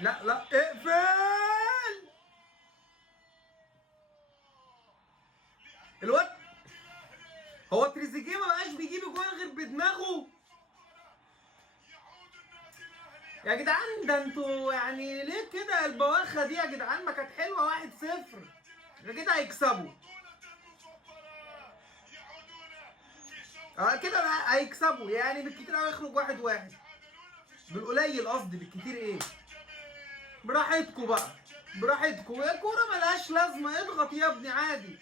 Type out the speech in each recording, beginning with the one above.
لا لا اقفل الواد. هو تريزيجيه ما بقاش بيجيب جوان غير بدماغه يا جدعان. ده انتوا يعني ليه كده؟ البواخه دي يا جدعان ما كانت حلوه 1-0 يا كده هيكسبوا. اه كده هيكسبوا يعني بالكتير قوي يخرج 1-1 بالقليل، قصدي بالكتير ايه. براحتكوا بقى براحتكوا، يا كوره ملهاش لازمه، اضغط يا ابني عادي.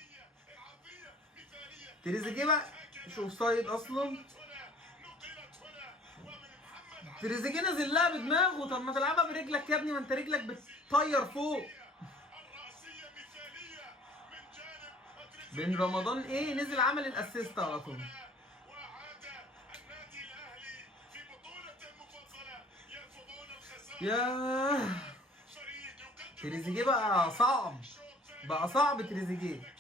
تريزيجيه بقى مش اوفسايد اصلا. تريزيجيه نازل لها بدماغه، طب ما تلعبها برجلك يا ابني، ما انت رجلك بتطير فوق. بن رمضان ايه نزل عمل الاسيست على طول. ياه تريزيجيه بقى صعب، بقى صعب تريزيجيه.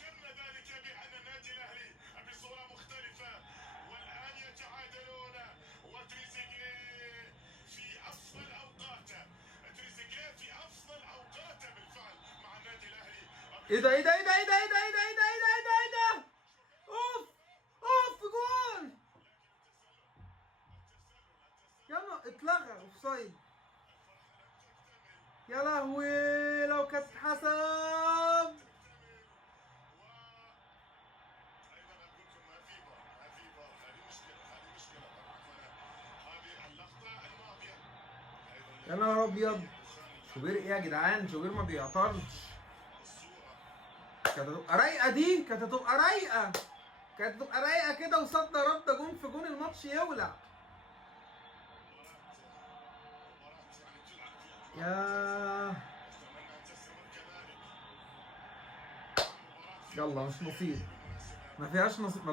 ايه ده ايه ده ايه ده ايه ده ايه ده ايه ده ايه ده ايه ده ايه ده ايه ده؟ اوف اوف جول. يلا اتلغى اوفسايد. يا لهوي لو كانت اتحسب. يا نهار ابيض. شوبير ايه يا جدعان؟ شوبير ما بيعطلش. كانت هتبقى رايقه دي، كانت هتبقى رايقه، كانت هتبقى رايقه كده وصد رد جون في جون الماتش يولع. يا يلا مش نصيب، ما فيهاش نصيب.